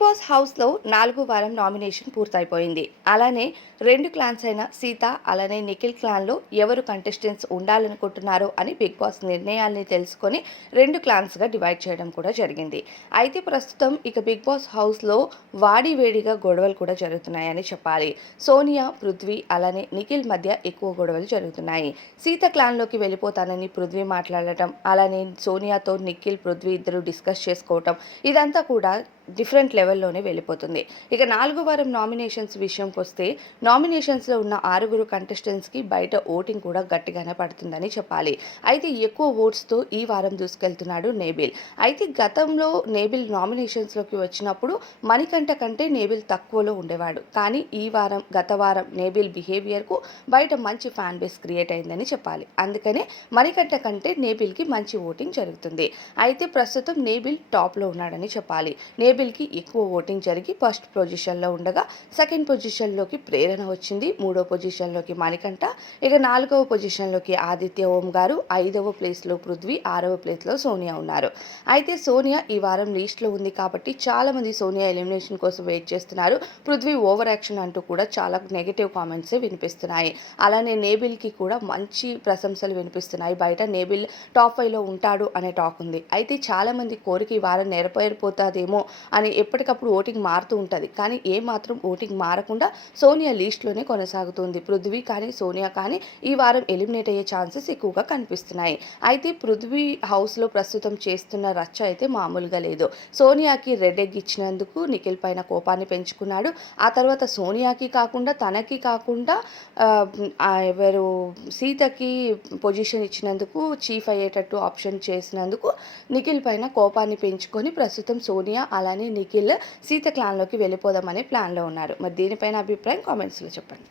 Boss హౌస్లో నాలుగు వారం నామినేషన్ పూర్తయిపోయింది. అలానే రెండు క్లాన్స్ అయిన సీత అలానే నిఖిల్ క్లాన్లో ఎవరు కంటెస్టెంట్స్ ఉండాలనుకుంటున్నారో అని బిగ్ బాస్ నిర్ణయాల్ని తెలుసుకొని రెండు క్లాన్స్గా డివైడ్ చేయడం కూడా జరిగింది. అయితే ప్రస్తుతం ఇక బిగ్ బాస్ హౌస్లో వాడి వేడిగా గొడవలు కూడా జరుగుతున్నాయని చెప్పాలి. సోనియా పృథ్వీ అలానే నిఖిల్ మధ్య ఎక్కువ గొడవలు జరుగుతున్నాయి. సీత క్లాన్లోకి వెళ్ళిపోతానని పృథ్వీ మాట్లాడటం అలానే సోనియాతో నిఖిల్ పృథ్వీ ఇద్దరు డిస్కస్ చేసుకోవటం ఇదంతా కూడా డిఫరెంట్ లెవెల్లోనే వెళ్ళిపోతుంది. ఇక నాలుగు వారం నామినేషన్స్ విషయంకి వస్తే నామినేషన్స్లో ఉన్న ఆరుగురు కంటెస్టెంట్స్కి బయట ఓటింగ్ కూడా గట్టిగానే పడుతుందని చెప్పాలి. అయితే ఎక్కువ ఓట్స్తో ఈ వారం దూసుకెళ్తున్నాడు నేబిల్. అయితే గతంలో నేబిల్ నామినేషన్స్లోకి వచ్చినప్పుడు మణికంఠ కంటే నేబిల్ తక్కువలో ఉండేవాడు. కానీ ఈ వారం గత వారం నేబిల్ బిహేవియర్కు బయట మంచి ఫ్యాన్ బేస్ క్రియేట్ అయిందని చెప్పాలి. అందుకనే మణికంఠ కంటే నేబిల్కి మంచి ఓటింగ్ జరుగుతుంది. అయితే ప్రస్తుతం నేబిల్ టాప్లో ఉన్నాడని చెప్పాలి. నేబిల్కి ఎక్కువ ఓటింగ్ జరిగి ఫస్ట్ పొజిషన్లో ఉండగా సెకండ్ పొజిషన్లోకి ప్రేరణ వచ్చింది. మూడో పొజిషన్లోకి మణికంఠ ఇక నాలుగవ పొజిషన్లోకి ఆదిత్య ఓం గారు ఐదవ ప్లేస్లో పృథ్వీ ఆరవ ప్లేస్లో సోనియా ఉన్నారు. అయితే సోనియా ఈ వారం లీస్ట్లో ఉంది కాబట్టి చాలామంది సోనియా ఎలిమినేషన్ కోసం వెయిట్ చేస్తున్నారు. పృథ్వీ ఓవర్ యాక్షన్ అంటూ కూడా చాలా నెగిటివ్ కామెంట్సే వినిపిస్తున్నాయి. అలానే నేబిల్కి కూడా మంచి ప్రశంసలు వినిపిస్తున్నాయి. బయట నేబిల్ టాప్ ఫైవ్లో ఉంటాడు అనే టాక్ ఉంది. అయితే చాలామంది కోరిక ఈ వారం నెరవేరిపోతుందేమో అని ఎప్పటికప్పుడు ఓటింగ్ మారుతూ ఉంటుంది. కానీ ఏ మాత్రం ఓటింగ్ మారకుండా సోనియా లీస్ట్లోనే కొనసాగుతుంది. పృథ్వీ కానీ సోనియా కానీ ఈ వారం ఎలిమినేట్ అయ్యే ఛాన్సెస్ ఎక్కువగా కనిపిస్తున్నాయి. అయితే పృథ్వీ హౌస్లో ప్రస్తుతం చేస్తున్న రచ్చ అయితే మామూలుగా లేదు. సోనియాకి రెడ్ ఎగ్ ఇచ్చినందుకు నిఖిల్ పైన కోపాన్ని పెంచుకున్నాడు. ఆ తర్వాత సోనియాకి కాకుండా తనకి కాకుండా ఎవరు సీతకి పొజిషన్ ఇచ్చినందుకు చీఫ్ అయ్యేటట్టు ఆప్షన్ చేసినందుకు నిఖిల్ పైన కోపాన్ని పెంచుకొని ప్రస్తుతం సోనియా అలా కానీ నిఖిల్ సీత క్లాన్లోకి వెళ్ళిపోదామనే ప్లాన్లో ఉన్నారు. మరి దీనిపైన అభిప్రాయం కామెంట్స్లో చెప్పండి.